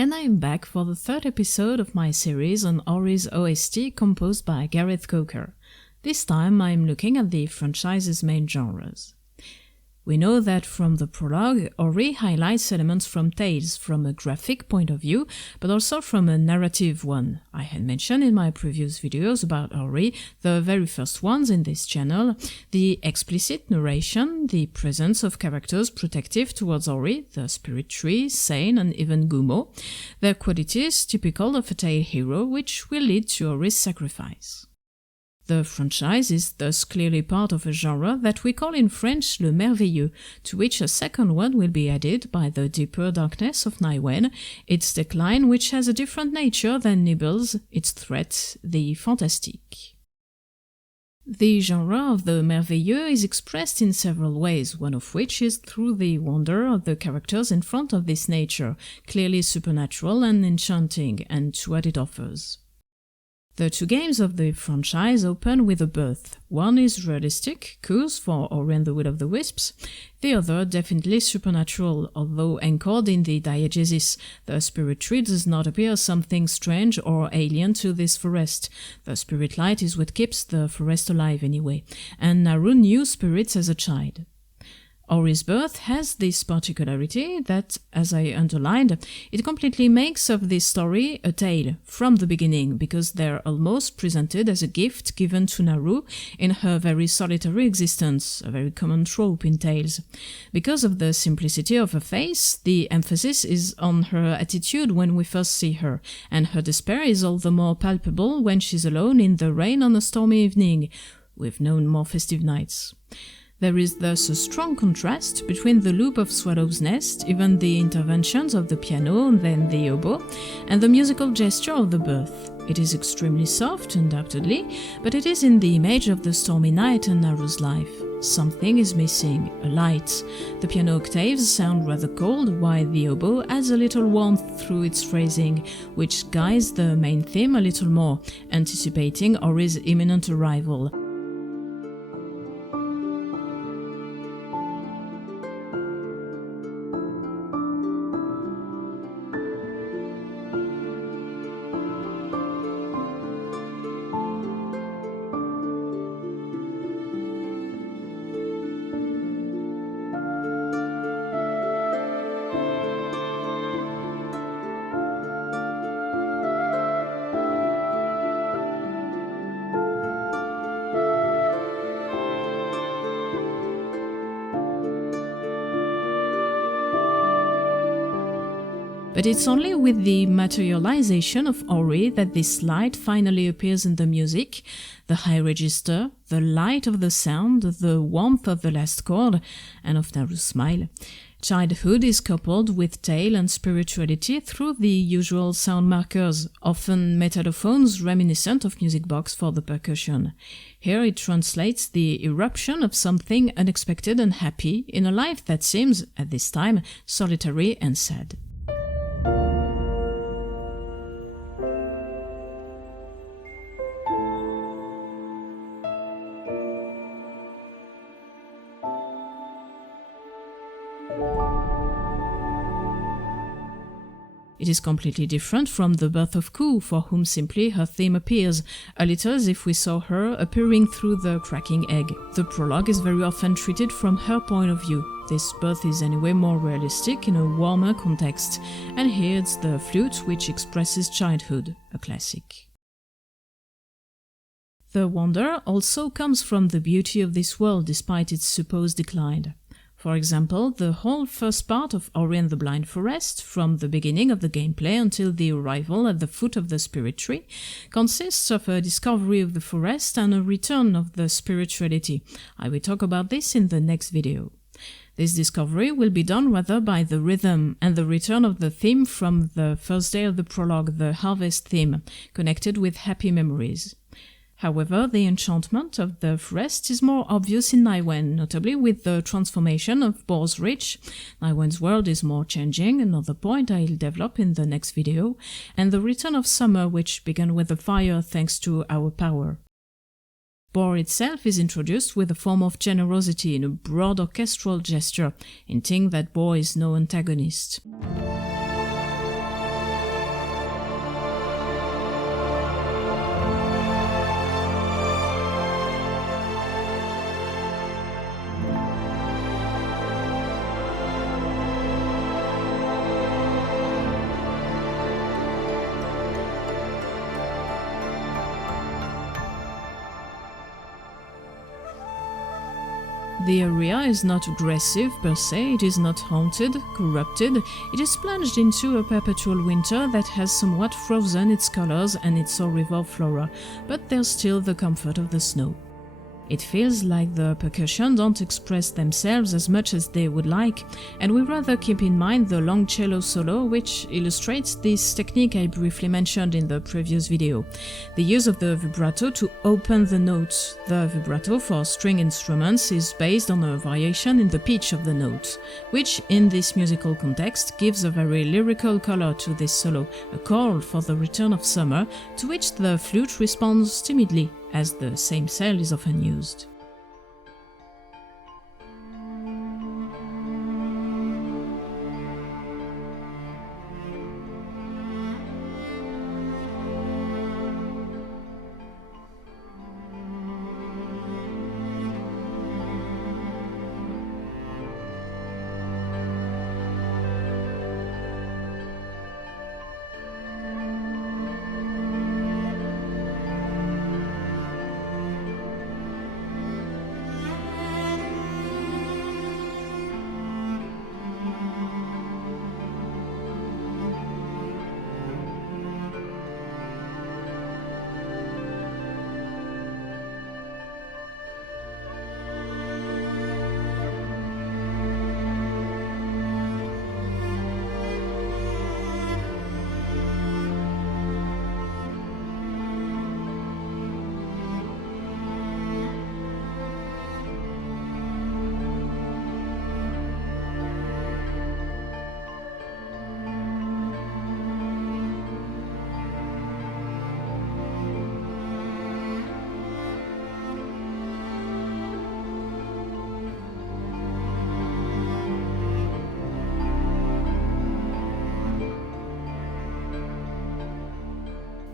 And I am back for the third episode of my series on Ori's OST composed by Gareth Coker. This time I am looking at the franchise's main genres. We know that from the prologue, Ori highlights elements from Tales from a graphic point of view, but also from a narrative one. I had mentioned in my previous videos about Ori, the very first ones in this channel, the explicit narration, the presence of characters protective towards Ori, the Spirit Tree, Sane, and even Gumo, their qualities typical of a Tale hero, which will lead to Ori's sacrifice. The franchise is thus clearly part of a genre that we call in French le merveilleux, to which a second one will be added by the deeper darkness of Naywen, its decline which has a different nature than Nibel's, its threat, the fantastique. The genre of the merveilleux is expressed in several ways, one of which is through the wonder of the characters in front of this nature, clearly supernatural and enchanting, and to what it offers. The two games of the franchise open with a birth. One is realistic, Coos for Ori and the Will of the Wisps, the other definitely supernatural, although anchored in the diegesis. The Spirit Tree does not appear something strange or alien to this forest. The Spirit Light is what keeps the forest alive anyway, and Naru knew spirits as a child. Ori's birth has this particularity that, as I underlined, it completely makes of this story a tale from the beginning, because they're almost presented as a gift given to Naru in her very solitary existence, a very common trope in tales. Because of the simplicity of her face, the emphasis is on her attitude when we first see her, and her despair is all the more palpable when she's alone in the rain on a stormy evening. We've known more festive nights. There is thus a strong contrast between the loop of Swallow's Nest, even the interventions of the piano and then the oboe, and the musical gesture of the birth. It is extremely soft, undoubtedly, but it is in the image of the stormy night and Naru's life. Something is missing, a light. The piano octaves sound rather cold, while the oboe adds a little warmth through its phrasing, which guides the main theme a little more, anticipating Ori's imminent arrival. But it's only with the materialization of Ori that this light finally appears in the music, the high register, the light of the sound, the warmth of the last chord, and of Naru's smile. Childhood is coupled with tale and spirituality through the usual sound markers, often metallophones reminiscent of music box for the percussion. Here it translates the eruption of something unexpected and happy in a life that seems, at this time, solitary and sad. It is completely different from the birth of Ku, for whom simply her theme appears, a little as if we saw her appearing through the cracking egg. The prologue is very often treated from her point of view. This birth is anyway more realistic in a warmer context, and here it's the flute which expresses childhood, a classic. The wonder also comes from the beauty of this world despite its supposed decline. For example, the whole first part of Ori and the Blind Forest, from the beginning of the gameplay until the arrival at the foot of the Spirit Tree, consists of a discovery of the forest and a return of the spirituality. I will talk about this in the next video. This discovery will be done rather by the rhythm and the return of the theme from the first day of the prologue, the harvest theme, connected with happy memories. However, the enchantment of the forest is more obvious in Naywen, notably with the transformation of Boar's Reach. Naywen's world is more changing, another point I'll develop in the next video, and the return of summer, which began with the fire thanks to our power. Boar itself is introduced with a form of generosity in a broad orchestral gesture, hinting that Boar is no antagonist. The area is not aggressive per se, it is not haunted, corrupted, it is plunged into a perpetual winter that has somewhat frozen its colors and its au-revoir flora, but there's still the comfort of the snow. It feels like the percussion don't express themselves as much as they would like, and we rather keep in mind the long cello solo, which illustrates this technique I briefly mentioned in the previous video. The use of the vibrato to open the note. The vibrato for string instruments is based on a variation in the pitch of the note, which in this musical context gives a very lyrical color to this solo, a call for the return of summer, to which the flute responds timidly, as the same cell is often used.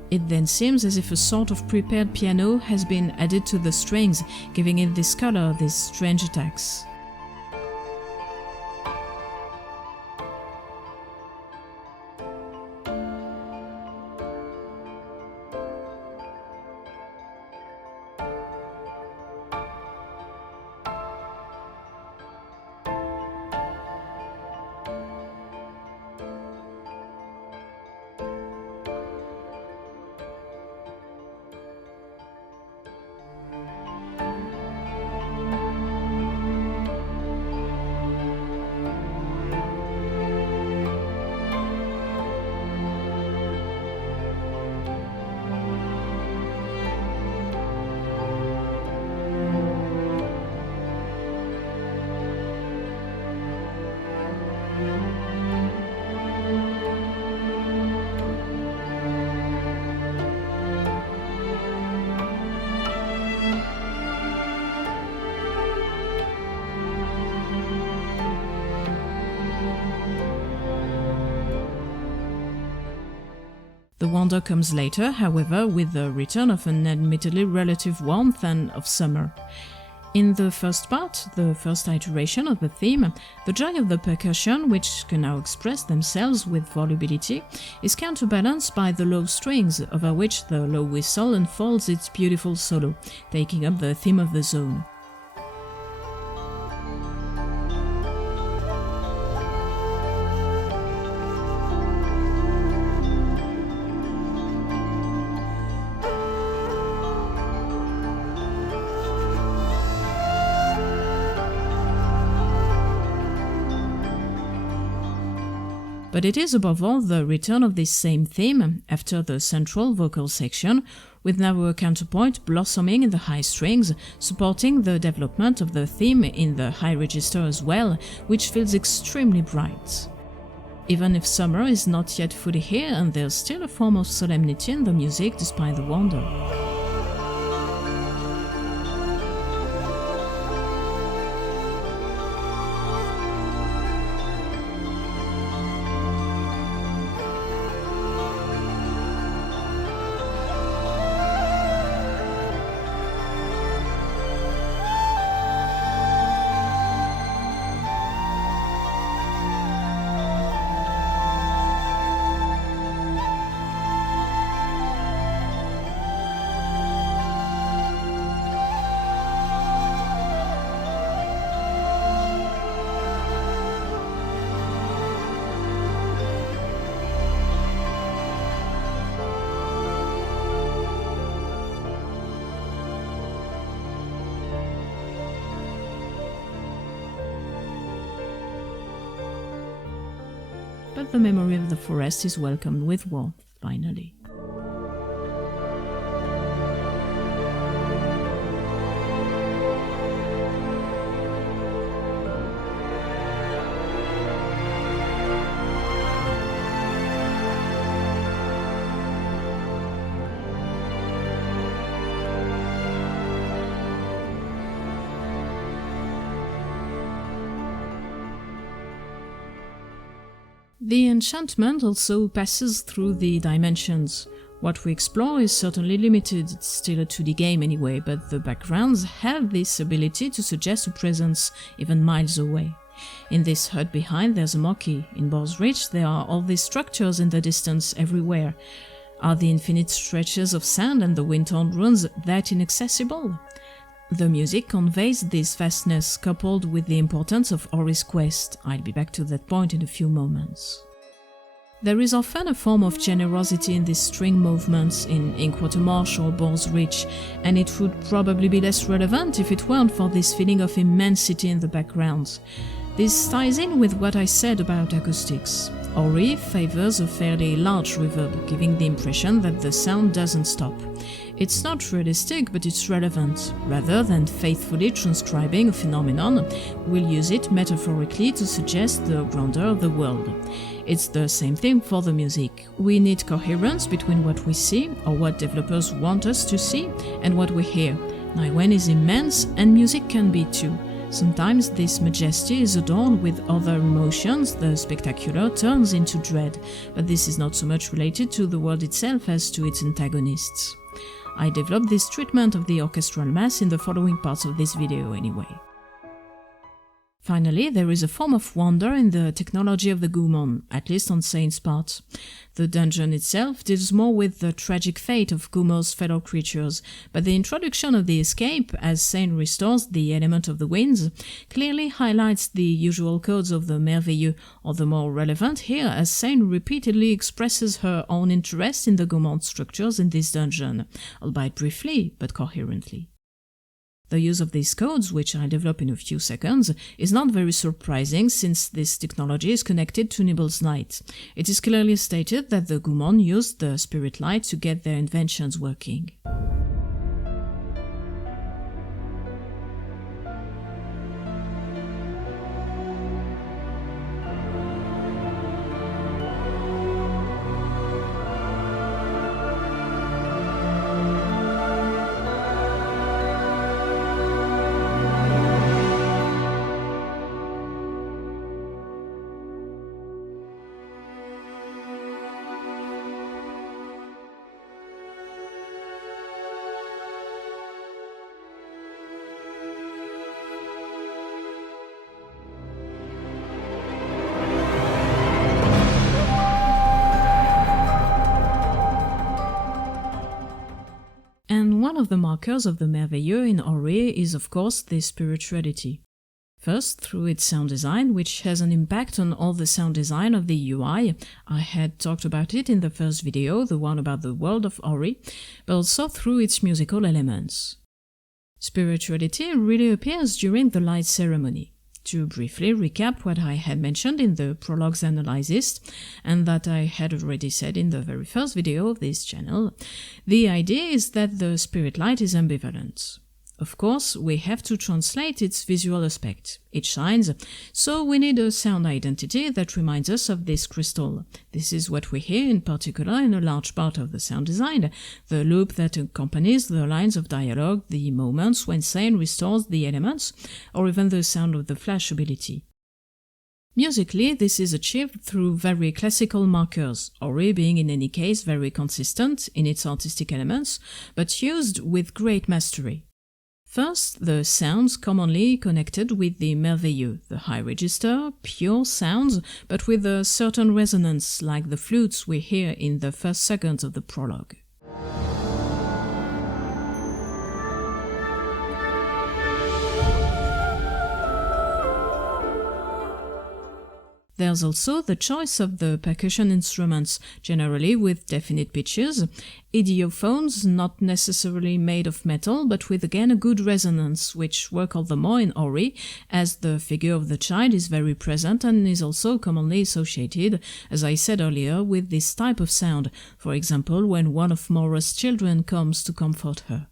It then seems as if a sort of prepared piano has been added to the strings, giving it this color, these strange attacks. The wonder comes later, however, with the return of an admittedly relative warmth and of summer. In the first part, the first iteration of the theme, the joy of the percussion, which can now express themselves with volubility, is counterbalanced by the low strings, over which the low whistle unfolds its beautiful solo, taking up the theme of the zone. But it is above all the return of this same theme, after the central vocal section, with now a counterpoint blossoming in the high strings, supporting the development of the theme in the high register as well, which feels extremely bright. Even if summer is not yet fully here, and there's still a form of solemnity in the music despite the wonder. but the memory of the forest is welcomed with warmth, finally. The enchantment also passes through the dimensions. What we explore is certainly limited, it's still a 2D game anyway, but the backgrounds have this ability to suggest a presence even miles away. In this hut behind there's a monkey. In Boar's Reach there are all these structures in the distance everywhere. Are the infinite stretches of sand and the wind-torn ruins that inaccessible? The music conveys this vastness, coupled with the importance of Ori's quest. I'll be back to that point in a few moments. There is often a form of generosity in these string movements in Inkwater Marsh or Boar's Reach, and it would probably be less relevant if it weren't for this feeling of immensity in the background. This ties in with what I said about acoustics. Ori favors a fairly large reverb, giving the impression that the sound doesn't stop. It's not realistic, but it's relevant. Rather than faithfully transcribing a phenomenon, we'll use it metaphorically to suggest the grandeur of the world. It's the same thing for the music. We need coherence between what we see, or what developers want us to see, and what we hear. Naiwen is immense, and music can be too. Sometimes this majesty is adorned with other emotions, the spectacular turns into dread, but this is not so much related to the world itself as to its antagonists. I developed this treatment of the orchestral mass in the following parts of this video anyway. Finally, there is a form of wonder in the technology of the Gumon, at least on Sane's part. The dungeon itself deals more with the tragic fate of Gumo's fellow creatures, but the introduction of the escape, as Sane restores the element of the winds, clearly highlights the usual codes of the Merveilleux, or the more relevant here, as Sane repeatedly expresses her own interest in the Gumon structures in this dungeon, albeit briefly, but coherently. The use of these codes, which I'll develop in a few seconds, is not very surprising since this technology is connected to Nibel's Light. It is clearly stated that the Gumon used the spirit light to get their inventions working. And one of the markers of the Merveilleux in Ori is of course the spirituality. First, through its sound design, which has an impact on all the sound design of the UI. I had talked about it in the first video, the one about the world of Ori, but also through its musical elements. Spirituality really appears during the light ceremony. To briefly recap what I had mentioned in the prologue's analysis, and that I had already said in the very first video of this channel, the idea is that the spirit light is ambivalent. Of course, we have to translate its visual aspect. It shines, so we need a sound identity that reminds us of this crystal. This is what we hear in particular in a large part of the sound design, the loop that accompanies the lines of dialogue, the moments when Sane restores the elements, or even the sound of the flash ability. Musically, this is achieved through very classical markers, Ori being in any case very consistent in its artistic elements, but used with great mastery. First, the sounds commonly connected with the Merveilleux, the high register, pure sounds, but with a certain resonance, like the flutes we hear in the first seconds of the prologue. There's also the choice of the percussion instruments, generally with definite pitches, idiophones not necessarily made of metal, but with again a good resonance, which work all the more in Ori, as the figure of the child is very present and is also commonly associated, as I said earlier, with this type of sound, for example when one of Mora's children comes to comfort her.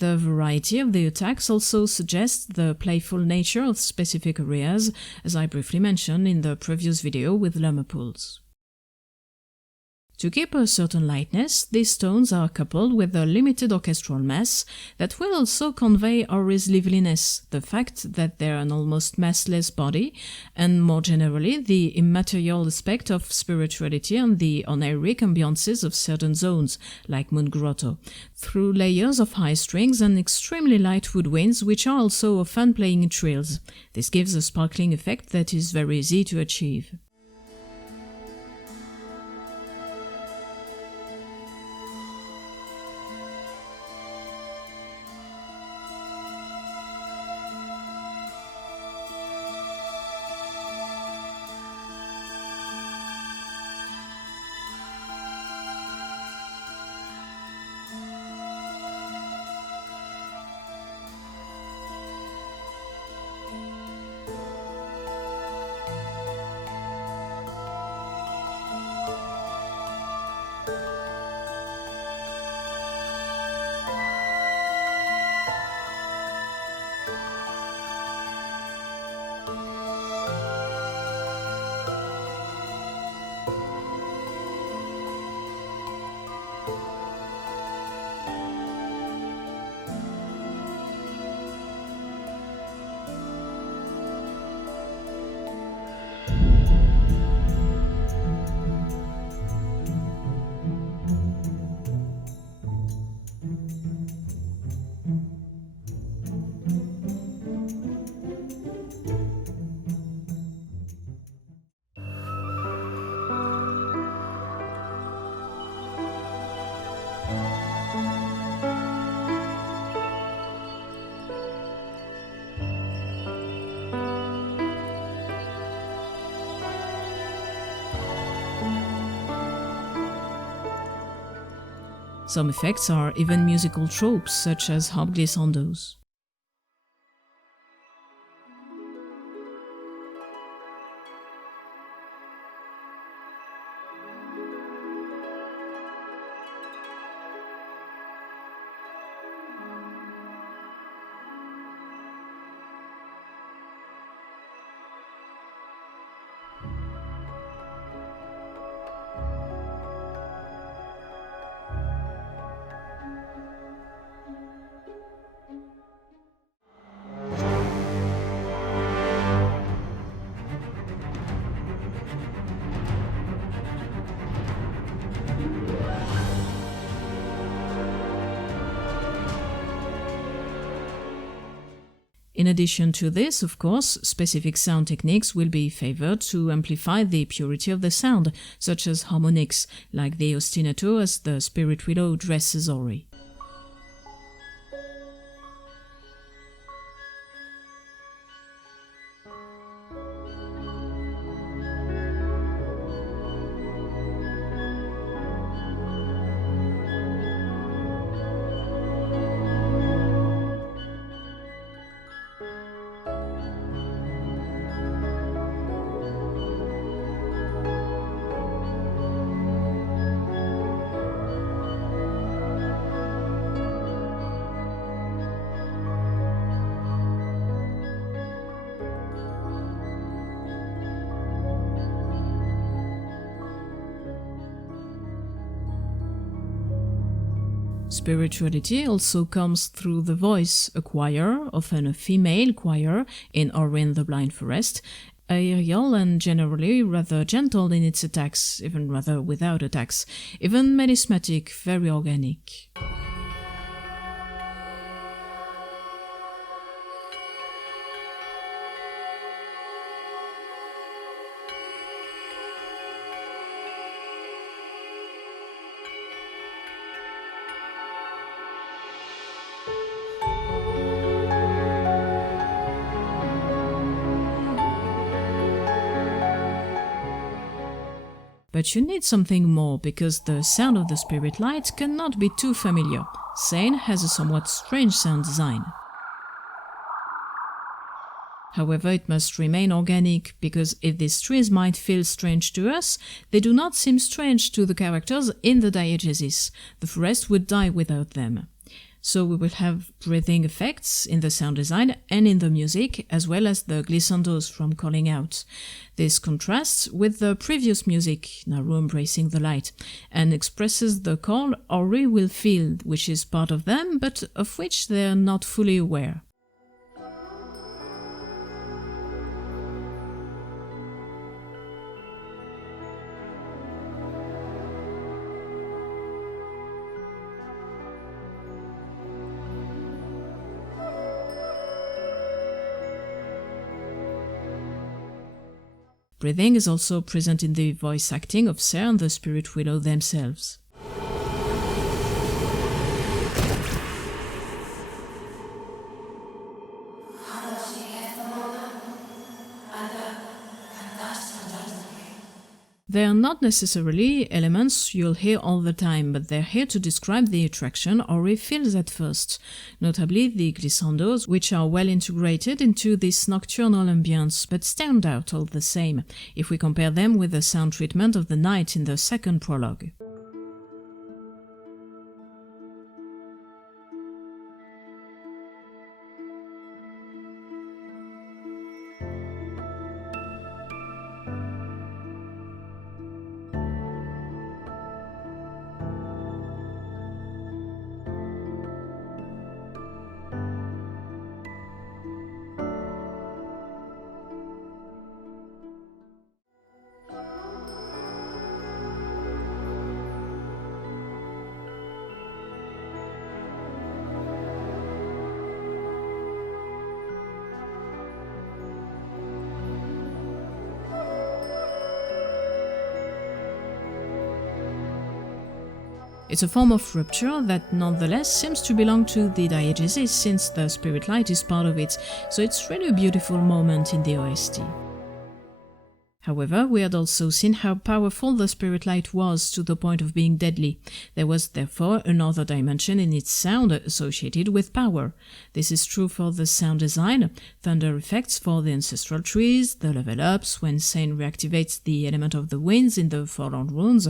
The variety of the attacks also suggests the playful nature of specific areas, as I briefly mentioned in the previous video with Lermopuls. To keep a certain lightness, these tones are coupled with a limited orchestral mass that will also convey Ori's liveliness, the fact that they're an almost massless body, and more generally the immaterial aspect of spirituality and the oniric ambiances of certain zones, like Moon Grotto, through layers of high strings and extremely light woodwinds which are also often playing in trills. This gives a sparkling effect that is very easy to achieve. Some effects are even musical tropes, such as harp glissandos. In addition to this, of course, specific sound techniques will be favored to amplify the purity of the sound, such as harmonics, like the ostinato as the spirit widow dresses Ori. Spirituality also comes through the voice, a choir, often a female choir, in Ori and the Blind Forest, aerial and generally rather gentle in its attacks, even rather without attacks, even melismatic, very organic. But you need something more, because the sound of the spirit light cannot be too familiar. Seine has a somewhat strange sound design. However, it must remain organic, because if these trees might feel strange to us, they do not seem strange to the characters in the diegesis. The forest would die without them. So we will have breathing effects in the sound design and in the music, as well as the glissandos from calling out. This contrasts with the previous music, Naru embracing the light, and expresses the call Ori will feel, which is part of them, but of which they are not fully aware. Breathing is also present in the voice acting of Ser and the spirit widow themselves. They are not necessarily elements you'll hear all the time, but they're here to describe the attraction Ori feels at first, notably the glissandos, which are well integrated into this nocturnal ambience, but stand out all the same, if we compare them with the sound treatment of the night in the second prologue. It's a form of rupture that nonetheless seems to belong to the diegesis, since the spirit light is part of it, so it's really a beautiful moment in the OST. However, we had also seen how powerful the spirit light was to the point of being deadly. There was therefore another dimension in its sound associated with power. This is true for the sound design, thunder effects for the ancestral trees, the level ups when Seine reactivates the element of the winds in the Forlorn Runes,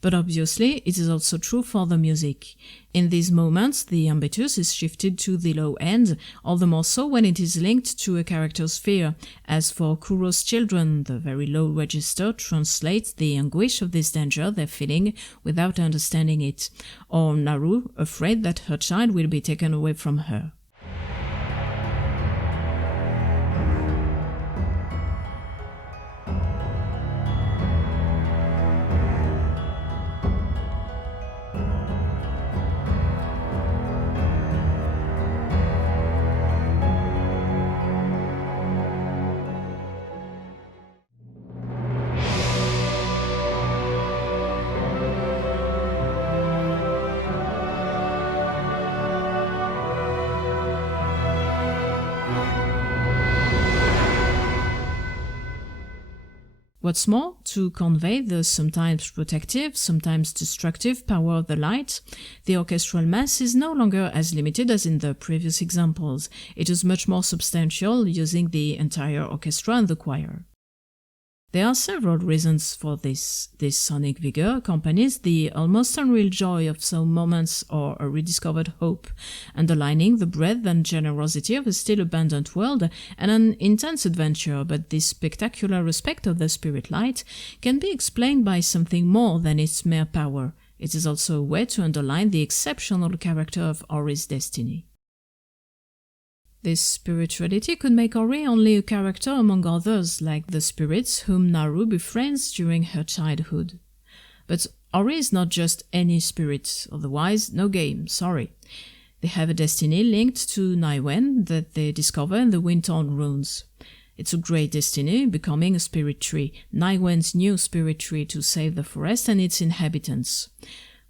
but obviously it is also true for the music. In these moments, the impetus is shifted to the low end, all the more so when it is linked to a character's fear. As for Kuro's children, the very low register translates the anguish of this danger they're feeling without understanding it, or Naru, afraid that her child will be taken away from her. What's more, to convey the sometimes protective, sometimes destructive power of the light, the orchestral mass is no longer as limited as in the previous examples. It is much more substantial, using the entire orchestra and the choir. There are several reasons for this. This sonic vigor accompanies the almost unreal joy of some moments or a rediscovered hope, underlining the breadth and generosity of a still abundant world and an intense adventure, but this spectacular respect of the spirit light can be explained by something more than its mere power. It is also a way to underline the exceptional character of Ori's destiny. This spirituality could make Ori only a character among others, like the spirits whom Naru befriends during her childhood. But Ori is not just any spirit, otherwise no game, sorry. They have a destiny linked to Naiwen that they discover in the Windtorn runes. It's a great destiny, becoming a spirit tree, Naiwen's new spirit tree to save the forest and its inhabitants.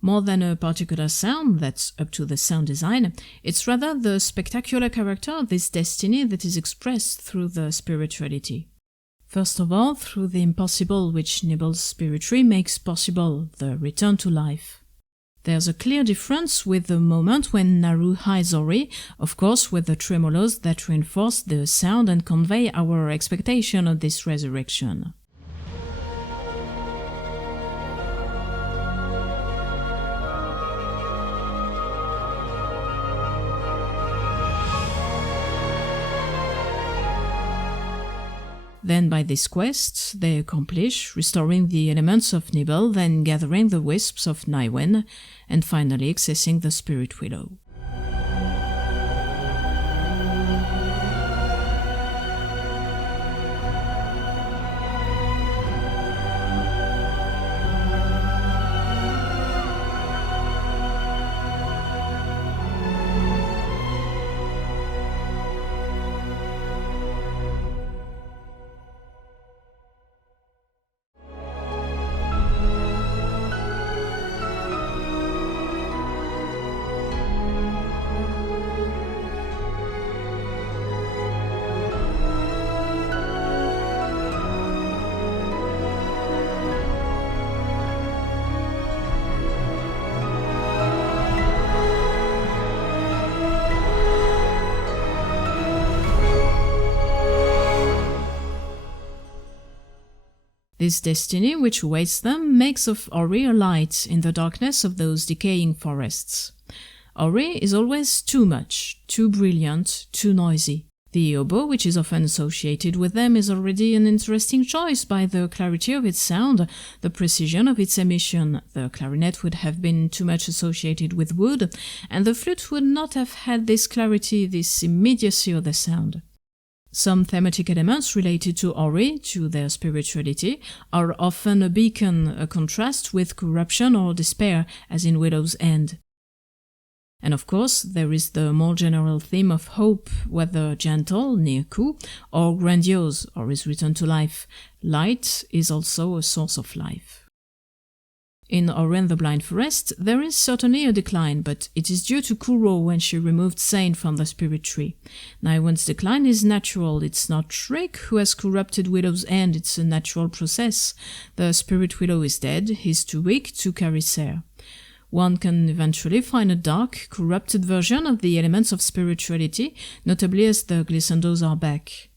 More than a particular sound that's up to the sound design, it's rather the spectacular character of this destiny that is expressed through the spirituality. First of all, through the impossible which Nibel's spirit tree makes possible, the return to life. There's a clear difference with the moment when Naru hides Ori, of course with the tremolos that reinforce the sound and convey our expectation of this resurrection. Then by this quest, they accomplish restoring the elements of Nibel, then gathering the wisps of Naiwen, and finally accessing the Spirit Willow. This destiny which awaits them makes of Ori a light in the darkness of those decaying forests. Ori is always too much, too brilliant, too noisy. The oboe, which is often associated with them, is already an interesting choice by the clarity of its sound, the precision of its emission. The clarinet would have been too much associated with wood, and the flute would not have had this clarity, this immediacy of the sound. Some thematic elements related to Ori, to their spirituality, are often a beacon, a contrast with corruption or despair, as in Widow's End. And of course, there is the more general theme of hope, whether gentle, near coup, or grandiose, or is return to life. Light is also a source of life. In Ori and the Blind Forest, there is certainly a decline, but it is due to Kuro when she removed Sain from the spirit tree. Naiwen's decline is natural, it's not Shrek who has corrupted Widow's End, it's a natural process. The spirit willow is dead, he's too weak to carry Ser. One can eventually find a dark, corrupted version of the elements of spirituality, notably as the Glissandos are back.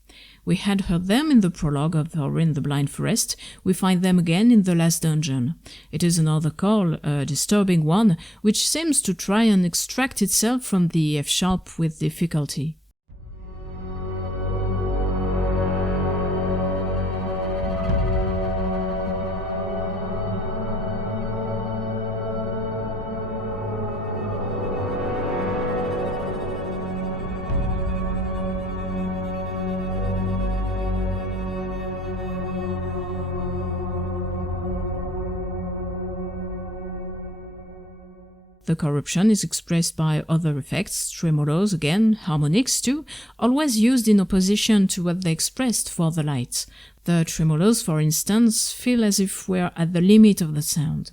We had heard them in the prologue of Ori and the Blind Forest. We find them again in the last dungeon. It is another call, a disturbing one, which seems to try and extract itself from the F-sharp with difficulty. The corruption is expressed by other effects, tremolos again, harmonics too, always used in opposition to what they expressed for the light. The tremolos, for instance, feel as if we're at the limit of the sound.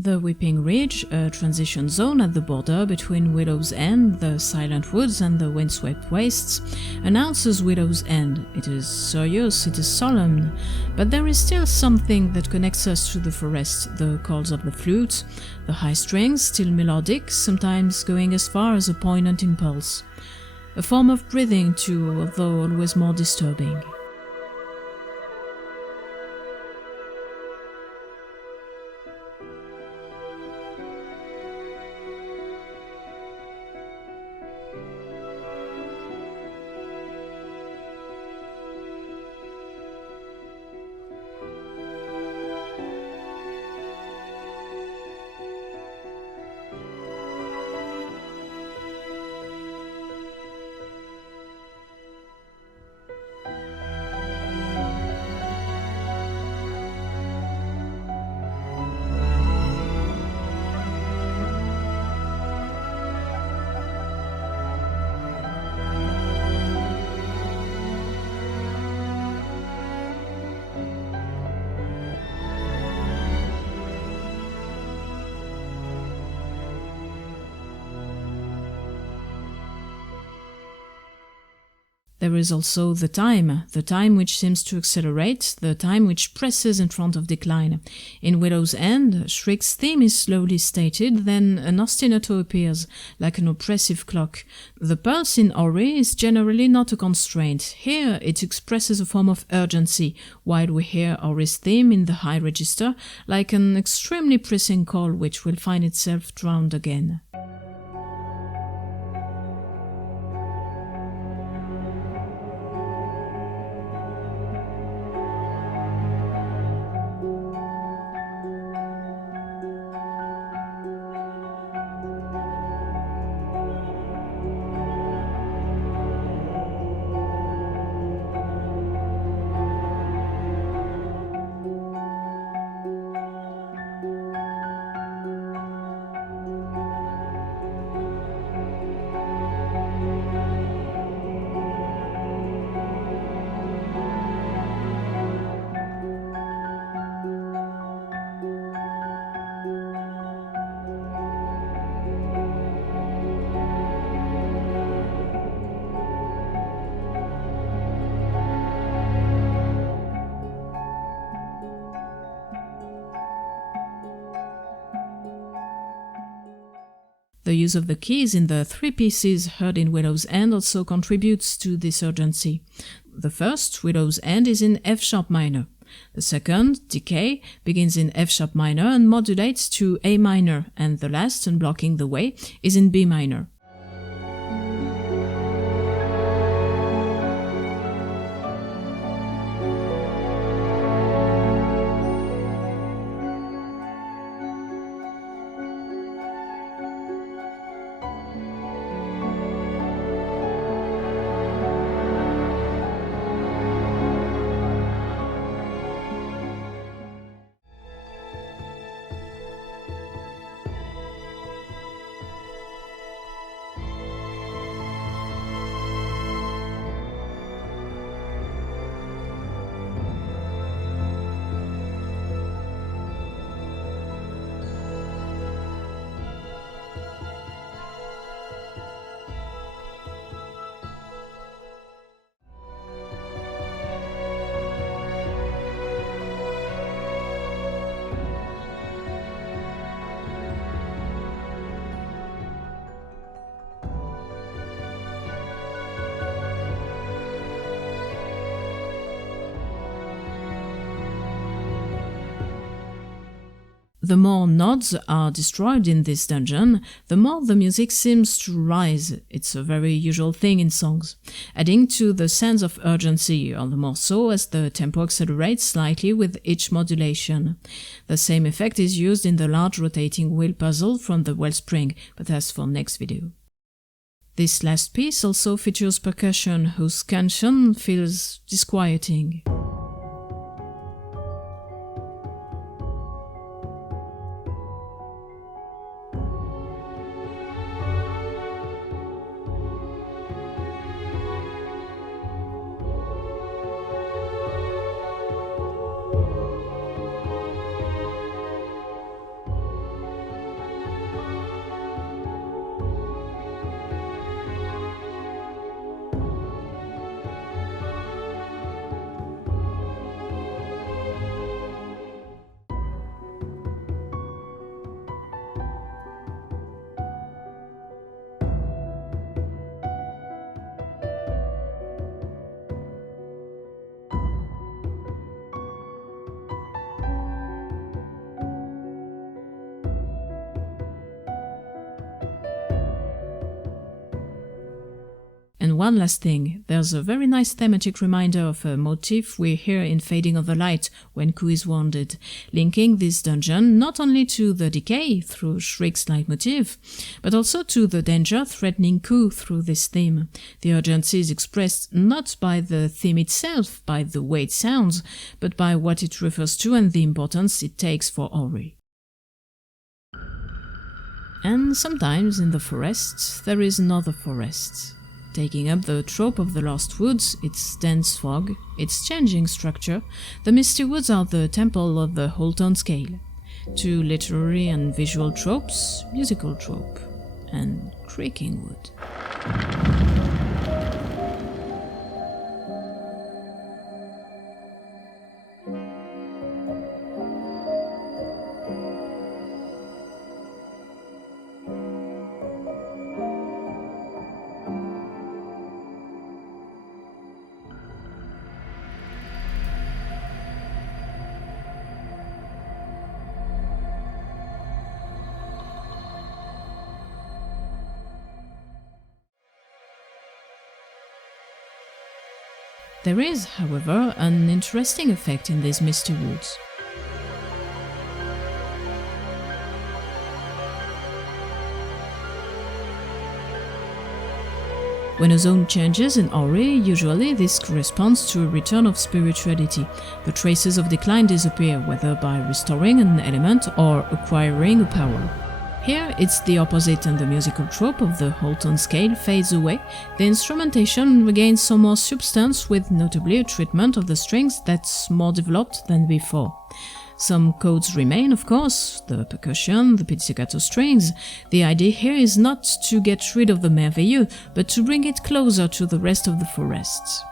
The Weeping Ridge, a transition zone at the border between Widow's End, the Silent Woods and the Windswept Wastes, announces Widow's End. It is serious, it is solemn, but there is still something that connects us to the forest, the calls of the flute, the high strings, still melodic, sometimes going as far as a poignant impulse. A form of breathing too, although always more disturbing. There is also the time which seems to accelerate, the time which presses in front of decline. In Widow's End, Shriek's theme is slowly stated, then an ostinato appears, like an oppressive clock. The pulse in Ori is generally not a constraint. Here it expresses a form of urgency, while we hear Ori's theme in the high register, like an extremely pressing call which will find itself drowned again. The use of the keys in the three pieces heard in Widow's End also contributes to this urgency. The first, Widow's End, is in F-sharp minor. The second, Decay, begins in F-sharp minor and modulates to A minor, and the last, Unblocking the Way, is in B minor. The more nods are destroyed in this dungeon, the more the music seems to rise. It's a very usual thing in songs, adding to the sense of urgency, all the more so as the tempo accelerates slightly with each modulation. The same effect is used in the large rotating wheel puzzle from the Wellspring, but that's for next video. This last piece also features percussion, whose scansion feels disquieting. And one last thing, there's a very nice thematic reminder of a motif we hear in Fading of the Light when Ku is wounded, linking this dungeon not only to the decay through Shriek's leitmotif, but also to the danger threatening Ku through this theme. The urgency is expressed not by the theme itself, by the way it sounds, but by what it refers to and the importance it takes for Ori. And sometimes in the forest there is another forest. Taking up the trope of the Lost Woods, its dense fog, its changing structure, the Misty Woods are the temple of the whole tone scale. Two literary and visual tropes, musical trope, and creaking wood. There is, however, an interesting effect in these misty woods. When a zone changes in Ori, usually this corresponds to a return of spirituality. The traces of decline disappear, whether by restoring an element or acquiring a power. Here it's the opposite, and the musical trope of the whole tone scale fades away. The instrumentation regains some more substance, with notably a treatment of the strings that's more developed than before. Some codes remain, of course, the percussion, the pizzicato strings. The idea here is not to get rid of the merveilleux, but to bring it closer to the rest of the forests.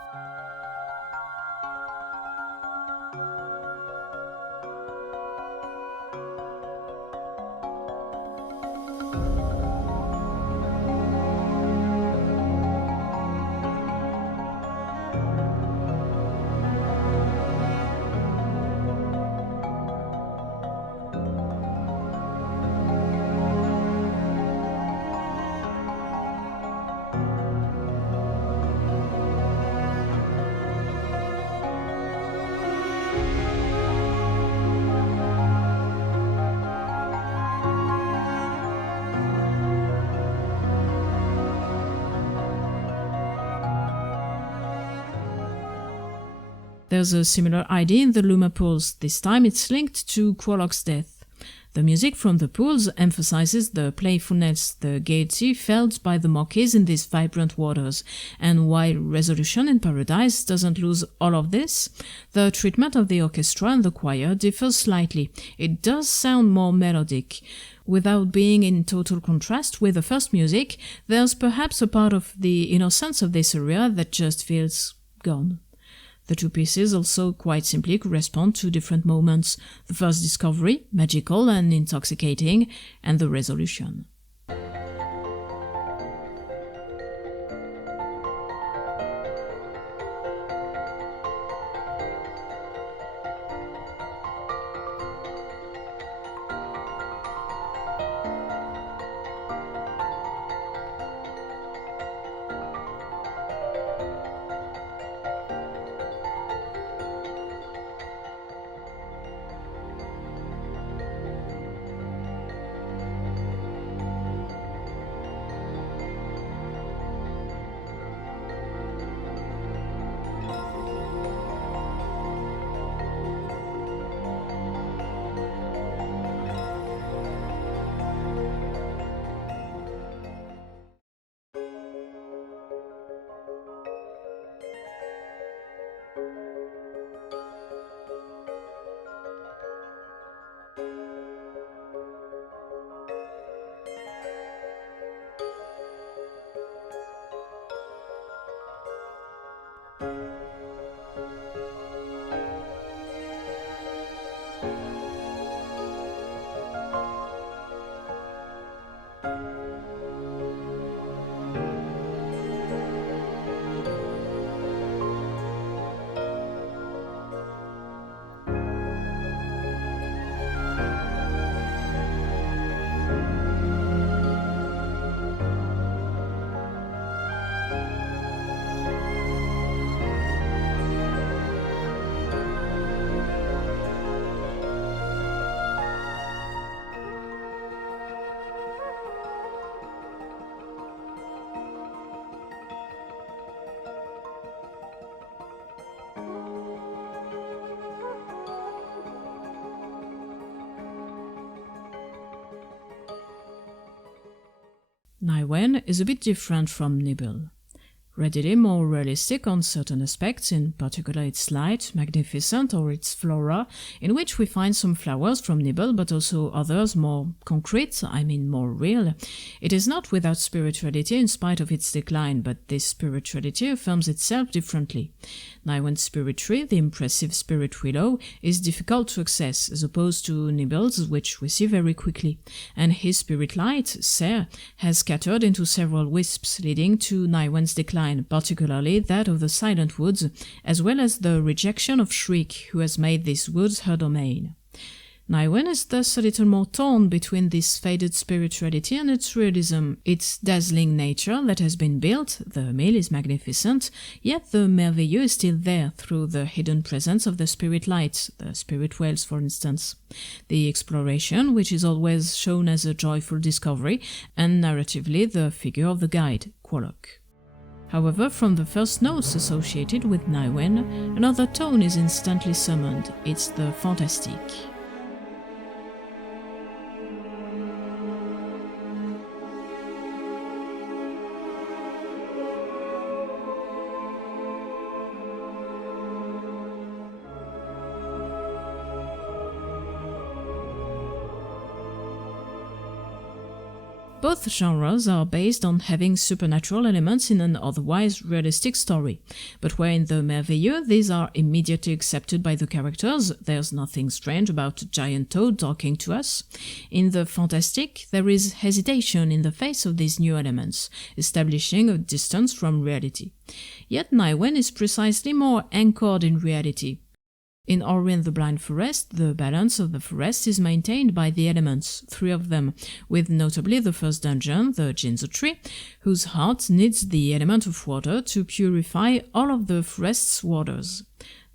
There's a similar idea in the Luma Pools. This time it's linked to Quolok's death. The music from the pools emphasizes the playfulness, the gaiety felt by the monkeys in these vibrant waters, and while Resolution in Paradise doesn't lose all of this, the treatment of the orchestra and the choir differs slightly. It does sound more melodic. Without being in total contrast with the first music, there's perhaps a part of the innocence of this area that just feels gone. The two pieces also quite simply correspond to different moments: the first discovery, magical and intoxicating, and the resolution. Naiwen is a bit different from Nibel. Readily more realistic on certain aspects, in particular its light, magnificent, or its flora, in which we find some flowers from Nibel, but also others more concrete, I mean more real. It is not without spirituality in spite of its decline, but this spirituality affirms itself differently. Naiwen's spirit tree, the impressive spirit willow, is difficult to access, as opposed to Nibel's, which we see very quickly, and his spirit light, Ser, has scattered into several wisps, leading to Naiwen's decline, particularly that of the Silent Woods, as well as the rejection of Shriek, who has made these woods her domain. Naiwen is thus a little more torn between this faded spirituality and its realism, its dazzling nature that has been built, the mill is magnificent, yet the merveilleux is still there through the hidden presence of the spirit lights, the spirit wells for instance. The exploration, which is always shown as a joyful discovery, and narratively the figure of the guide, Quoloch. However, from the first notes associated with Naiwen, another tone is instantly summoned, it's the fantastique. Both genres are based on having supernatural elements in an otherwise realistic story, but where in the merveilleux these are immediately accepted by the characters, there's nothing strange about a giant toad talking to us. In the fantastic, there is hesitation in the face of these new elements, establishing a distance from reality. Yet Naiwen is precisely more anchored in reality. In Ori and the Blind Forest, the balance of the forest is maintained by the elements, 3 of them, with notably the first dungeon, the Jinzo tree, whose heart needs the element of water to purify all of the forest's waters.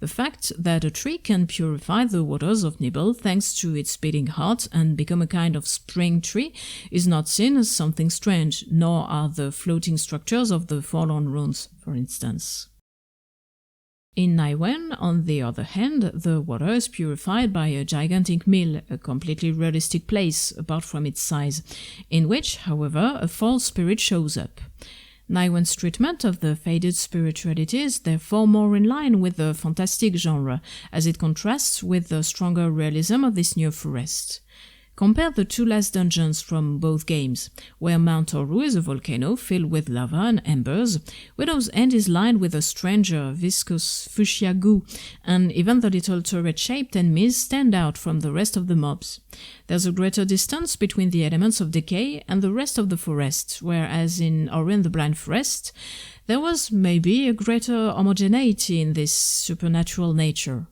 The fact that a tree can purify the waters of Nibel thanks to its beating heart and become a kind of spring tree is not seen as something strange, nor are the floating structures of the Forlorn Runes, for instance. In Naiwen, on the other hand, the water is purified by a gigantic mill, a completely realistic place, apart from its size, in which, however, a false spirit shows up. Naiwen's treatment of the faded spirituality is therefore more in line with the fantastic genre, as it contrasts with the stronger realism of this new forest. Compare the 2 last dungeons from both games, where Mount Toru is a volcano filled with lava and embers, Widow's End is lined with a stranger, viscous fuchsia goo, and even the little turret-shaped enemies stand out from the rest of the mobs. There's a greater distance between the elements of decay and the rest of the forest, whereas in Ori and the Blind Forest, there was maybe a greater homogeneity in this supernatural nature.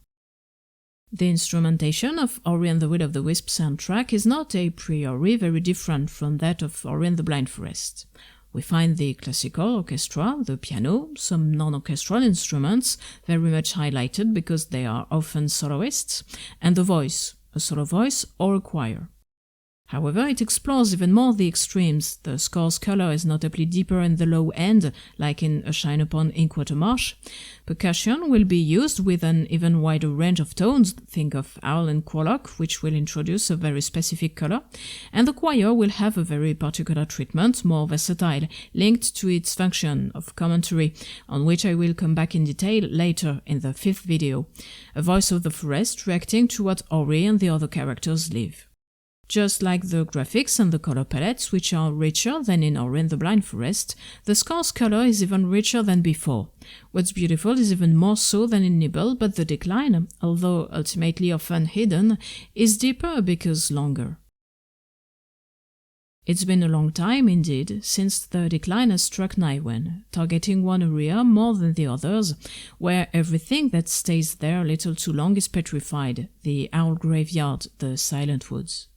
The instrumentation of Ori and the Will of the Wisp soundtrack is not a priori very different from that of Ori and the Blind Forest. We find the classical orchestra, the piano, some non-orchestral instruments, very much highlighted because they are often soloists, and the voice, a solo voice or a choir. However, it explores even more the extremes. The score's color is notably deeper in the low end, like in A Shine Upon Inkwater Marsh. Percussion will be used with an even wider range of tones, think of Owl and Quoloch, which will introduce a very specific color, and the choir will have a very particular treatment, more versatile, linked to its function of commentary, on which I will come back in detail later in the 5th video. A voice of the forest reacting to what Ori and the other characters live. Just like the graphics and the color palettes, which are richer than in Ori and the Blind Forest, the score's color is even richer than before. What's beautiful is even more so than in Nibel, but the decline, although ultimately often hidden, is deeper because longer. It's been a long time, indeed, since the decline has struck Naiwen, targeting one area more than the others, where everything that stays there a little too long is petrified, the Owl Graveyard, the Silent Woods.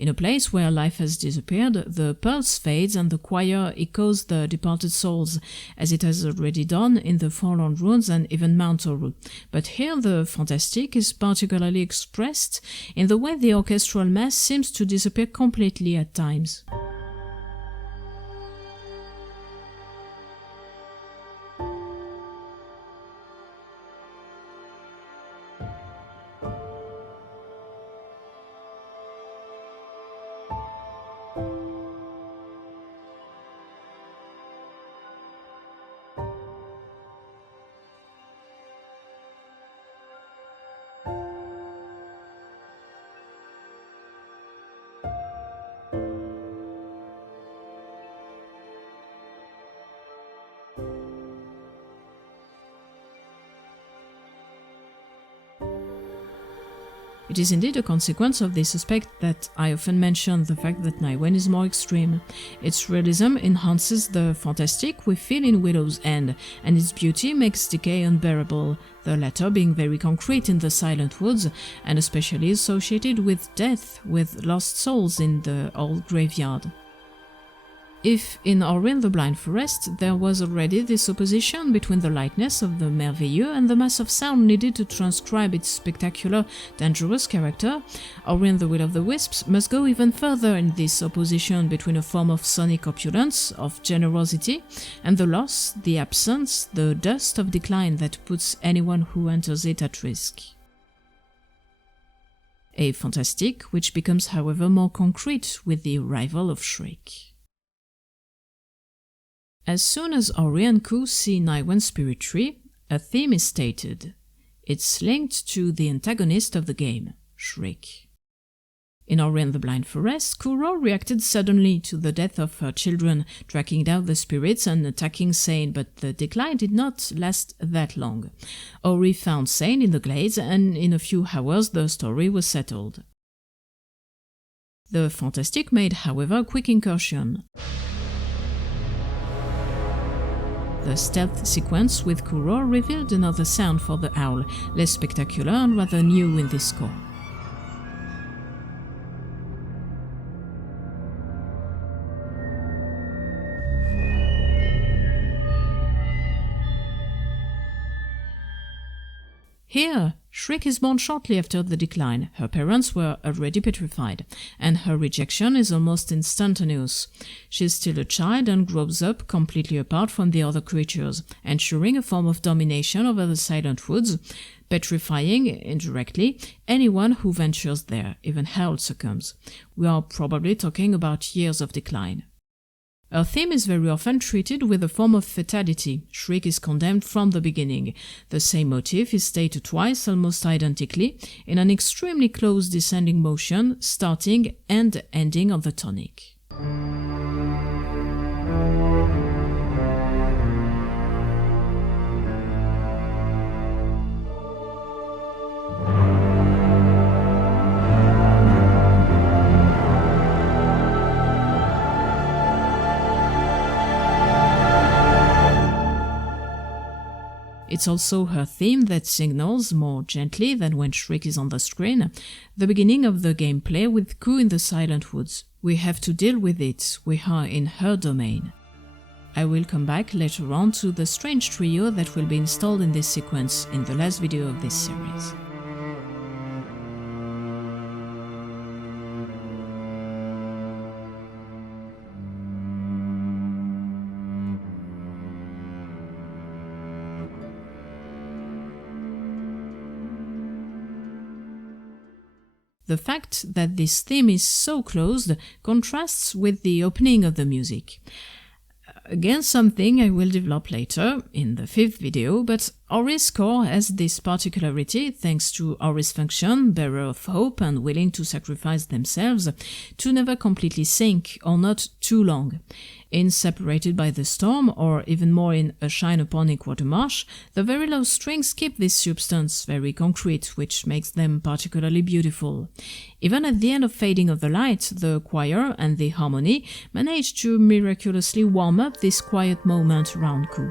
In a place where life has disappeared, the pulse fades and the choir echoes the departed souls, as it has already done in the Forlorn Runes and even Mount Toru. But here the fantastic is particularly expressed in the way the orchestral mass seems to disappear completely at times. It is indeed a consequence of this aspect that I often mention the fact that Naiwen is more extreme. Its realism enhances the fantastic we feel in Willow's End, and its beauty makes decay unbearable, the latter being very concrete in the Silent Woods, and especially associated with death, with lost souls in the old graveyard. If in Ori and the Blind Forest there was already this opposition between the lightness of the merveilleux and the mass of sound needed to transcribe its spectacular, dangerous character, Ori and the Will of the Wisps must go even further in this opposition between a form of sonic opulence, of generosity, and the loss, the absence, the dust of decline that puts anyone who enters it at risk. A fantastic which becomes however more concrete with the arrival of Shriek. As soon as Ori and Ku see Naiwen's spirit tree, a theme is stated. It's linked to the antagonist of the game, Shriek. In Ori and the Blind Forest, Kuro reacted suddenly to the death of her children, tracking down the spirits and attacking Sane, but the decline did not last that long. Ori found Sane in the glades, and in a few hours the story was settled. The fantastic made, however, a quick incursion. The stealth sequence with Kuro revealed another sound for the owl, less spectacular and rather new in this score. Here, Shriek is born shortly after the decline. Her parents were already petrified, and her rejection is almost instantaneous. She is still a child and grows up completely apart from the other creatures, ensuring a form of domination over the Silent Woods, petrifying, indirectly, anyone who ventures there, even Howl succumbs. We are probably talking about years of decline. Her theme is very often treated with a form of fatality. Shriek is condemned from the beginning. The same motif is stated twice, almost identically, in an extremely close descending motion, starting and ending on the tonic. It's also her theme that signals, more gently than when Shriek is on the screen, the beginning of the gameplay with Ku in the Silent Woods. We have to deal with it, we are in her domain. I will come back later on to the strange trio that will be installed in this sequence in the last video of this series. The fact that this theme is so closed contrasts with the opening of the music. Again, something I will develop later, in the 5th video, but Ori's score has this particularity, thanks to Ori's function, bearer of hope and willing to sacrifice themselves, to never completely sink, or not too long. In Separated by the Storm, or even more in A Shine Upon Equator Marsh, the very low strings keep this substance very concrete, which makes them particularly beautiful. Even at the end of Fading of the Light, the choir and the harmony manage to miraculously warm up this quiet moment around Ku.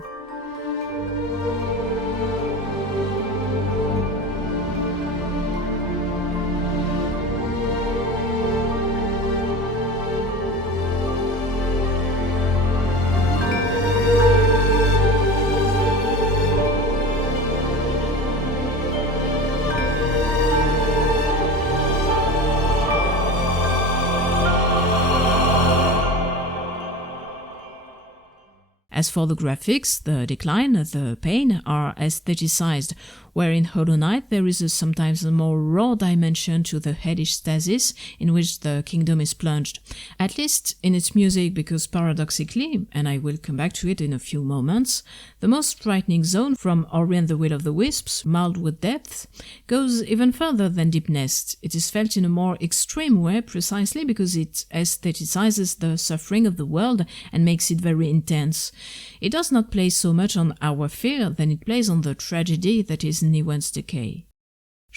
As for the graphics, the decline, the pain are aestheticized, where in Hollow Knight there is sometimes a more raw dimension to the hellish stasis in which the kingdom is plunged, at least in its music, because paradoxically, and I will come back to it in a few moments, the most frightening zone from Ori and the Will of the Wisps, Mildwood Depth, goes even further than Deep Nest. It is felt in a more extreme way precisely because it aestheticizes the suffering of the world and makes it very intense. It does not play so much on our fear than it plays on the tragedy that is Niwen's decay.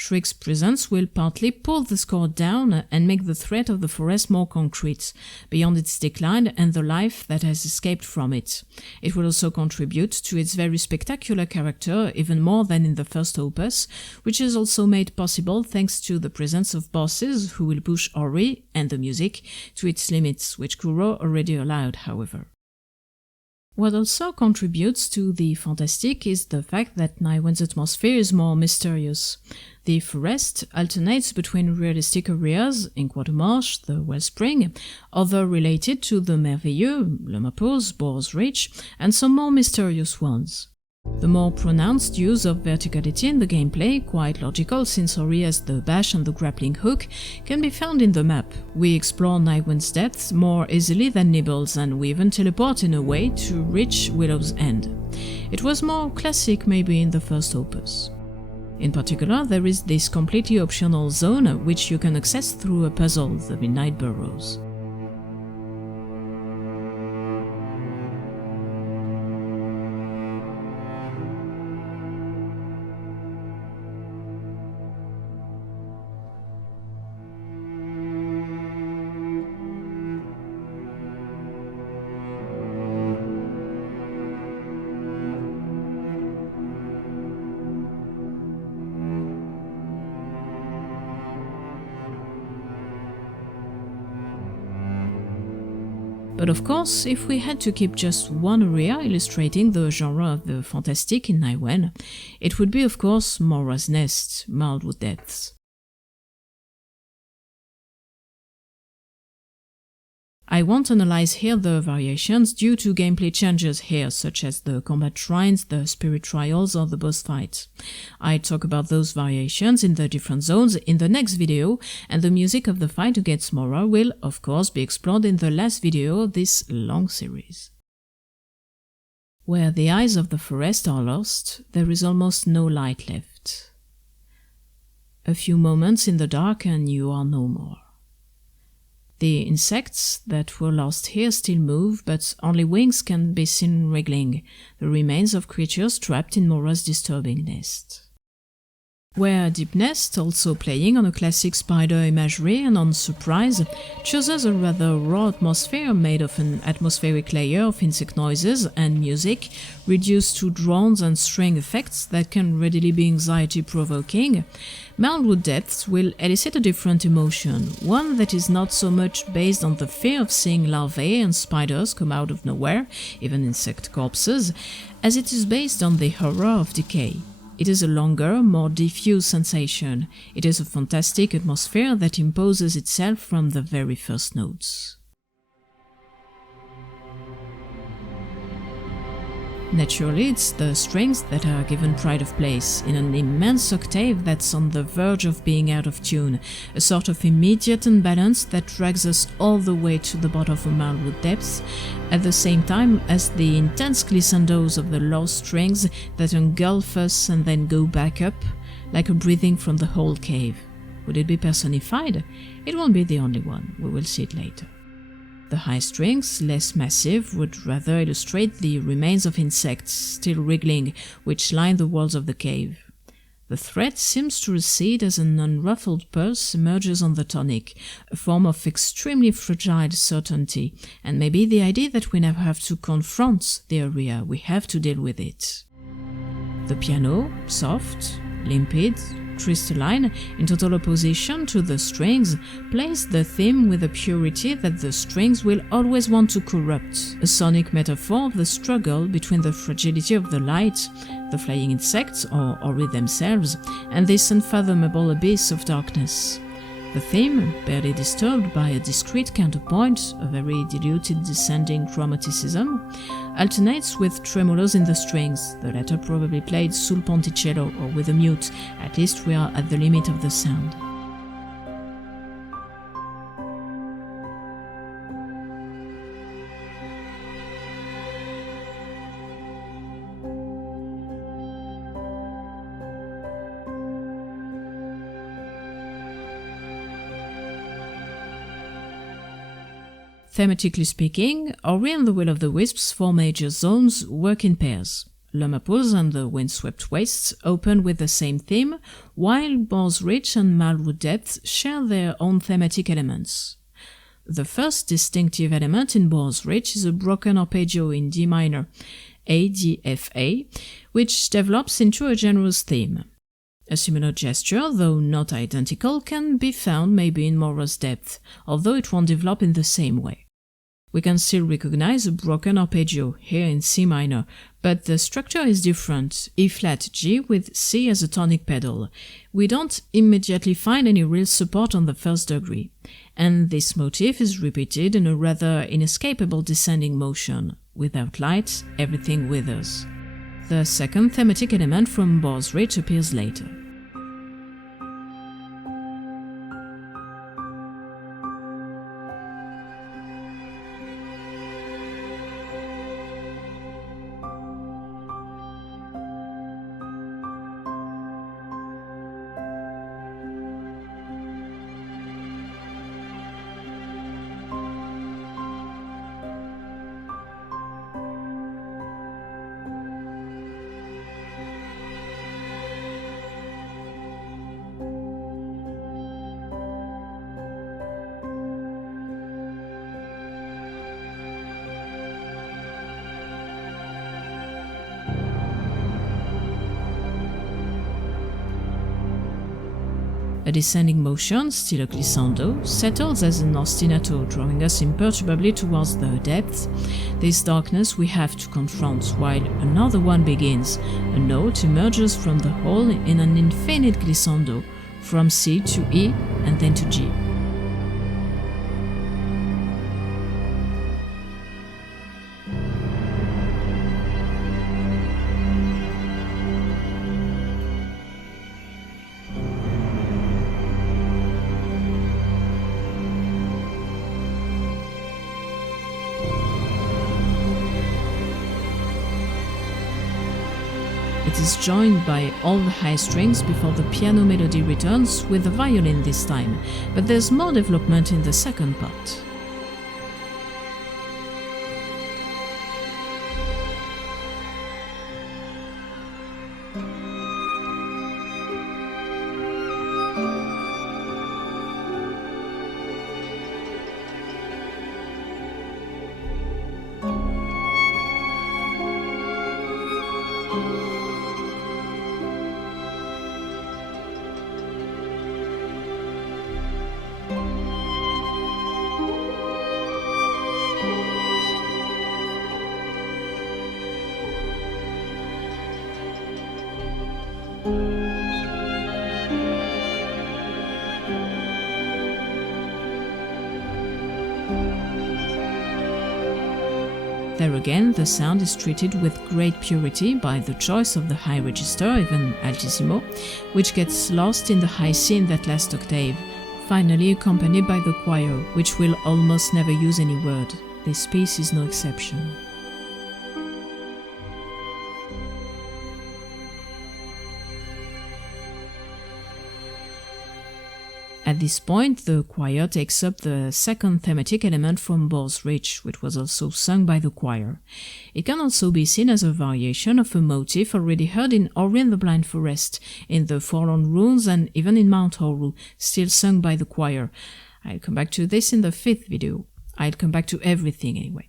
Shriek's presence will partly pull the score down and make the threat of the forest more concrete, beyond its decline and the life that has escaped from it. It will also contribute to its very spectacular character even more than in the first opus, which is also made possible thanks to the presence of bosses who will push Ori and the music to its limits, which Kuro already allowed, however. What also contributes to the fantastic is the fact that Nightwind's atmosphere is more mysterious. The forest alternates between realistic areas, Inkwater Marsh, the Wellspring, other related to the Merveilleux, Le Mapose, Boar's Reach, and some more mysterious ones. The more pronounced use of verticality in the gameplay, quite logical since Ori has the bash and the grappling hook, can be found in the map. We explore Nightwind's depths more easily than Nibbles, and we even teleport in a way to reach Willow's End. It was more classic maybe in the first opus. In particular, there is this completely optional zone which you can access through a puzzle, the Midnight Burrows. But of course, if we had to keep just one area illustrating the genre of the fantastic in Nightwind, it would be of course Mora's Nest, Mildwood Depths. I won't analyze here the variations due to gameplay changes here, such as the combat shrines, the spirit trials, or the boss fights. I talk about those variations in the different zones in the next video, and the music of the fight against Mora will, of course, be explored in the last video of this long series. Where the eyes of the forest are lost, there is almost no light left. A few moments in the dark and you are no more. The insects that were lost here still move, but only wings can be seen wriggling, the remains of creatures trapped in Mora's disturbing nest. Where Deep Nest, also playing on a classic spider imagery and on surprise, chooses a rather raw atmosphere made of an atmospheric layer of insect noises and music, reduced to drones and string effects that can readily be anxiety-provoking, Mildwood Depths will elicit a different emotion, one that is not so much based on the fear of seeing larvae and spiders come out of nowhere, even insect corpses, as it is based on the horror of decay. It is a longer, more diffuse sensation. It is a fantastic atmosphere that imposes itself from the very first notes. Naturally, it's the strings that are given pride of place, in an immense octave that's on the verge of being out of tune, a sort of immediate imbalance that drags us all the way to the bottom of Mildwood Depths, at the same time as the intense glissandos of the lost strings that engulf us and then go back up, like a breathing from the whole cave. Would it be personified? It won't be the only one, we will see it later. The high strings, less massive, would rather illustrate the remains of insects still wriggling, which line the walls of the cave. The threat seems to recede as an unruffled pulse emerges on the tonic, a form of extremely fragile certainty, and maybe the idea that we never have to confront the area, we have to deal with it. The piano, soft, limpid, crystalline, in total opposition to the strings, plays the theme with a purity that the strings will always want to corrupt, a sonic metaphor of the struggle between the fragility of the light, the flying insects or Ori themselves, and this unfathomable abyss of darkness. The theme, barely disturbed by a discrete counterpoint, a very diluted descending chromaticism, alternates with tremolos in the strings, the latter probably played sul ponticello or with a mute, at least we are at the limit of the sound. Thematically speaking, Ori and the Will of the Wisps, four major zones, work in pairs. Lumapools and the Windswept Wastes open with the same theme, while Boar's Reach and Malwood Depths share their own thematic elements. The first distinctive element in Boar's Reach is a broken arpeggio in D minor, ADFA, which develops into a generous theme. A similar gesture, though not identical, can be found maybe in Mora's Depth, although it won't develop in the same way. We can still recognize a broken arpeggio here in C minor, but the structure is different, E-flat G with C as a tonic pedal. We don't immediately find any real support on the first degree, and this motif is repeated in a rather inescapable descending motion. Without light, everything withers. The second thematic element from Boar's Reach appears later. A descending motion, still a glissando, settles as an ostinato, drawing us imperturbably towards the depths. This darkness we have to confront, while another one begins. A note emerges from the hole in an infinite glissando, from C to E and then to G. It is joined by all the high strings before the piano melody returns, with the violin this time, but there's more development in the second part. There again, the sound is treated with great purity by the choice of the high register, even altissimo, which gets lost in the high C in that last octave, finally accompanied by the choir, which will almost never use any word. This piece is no exception. At this point, the choir takes up the second thematic element from Boar's Reach, which was also sung by the choir. It can also be seen as a variation of a motif already heard in Ori and the Blind Forest, in the Forlorn Runes, and even in Mount Horu, still sung by the choir. I'll come back to this in the 5th video. I'll come back to everything anyway.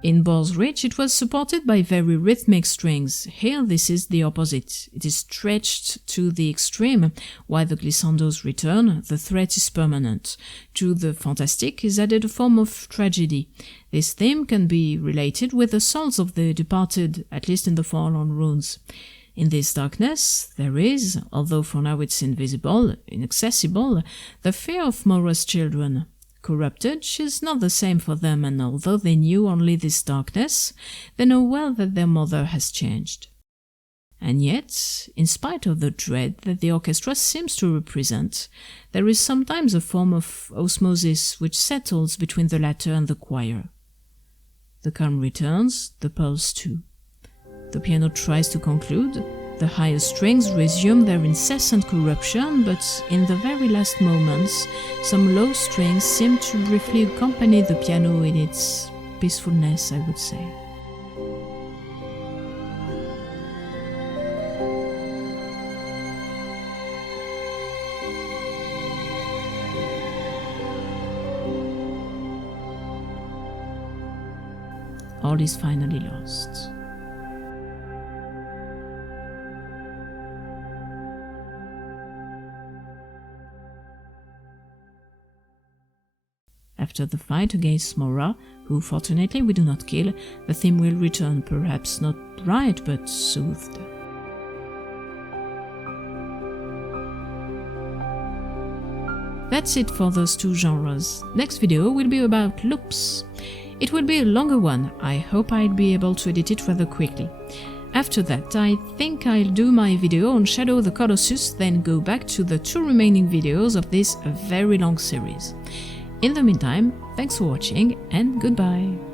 In Boar's Reach, it was supported by very rhythmic strings. Here, this is the opposite. It is stretched to the extreme, while the glissandos return, the threat is permanent. To the fantastic is added a form of tragedy. This theme can be related with the souls of the departed, at least in the Forlorn Runes. In this darkness, there is, although for now it's invisible, inaccessible, the fear of Mora's children. Corrupted, she's not the same for them, and although they knew only this darkness, they know well that their mother has changed. And yet, in spite of the dread that the orchestra seems to represent, there is sometimes a form of osmosis which settles between the latter and the choir. The calm returns, the pulse too. The piano tries to conclude. The higher strings resume their incessant corruption, but in the very last moments, some low strings seem to briefly accompany the piano in its peacefulness, I would say. All is finally lost. After the fight against Mora, who fortunately we do not kill, the theme will return, perhaps not bright but soothed. That's it for those two genres. Next video will be about loops. It will be a longer one. I hope I'll be able to edit it rather quickly. After that, I think I'll do my video on Shadow of the Colossus, then go back to the two remaining videos of this very long series. In the meantime, thanks for watching and goodbye!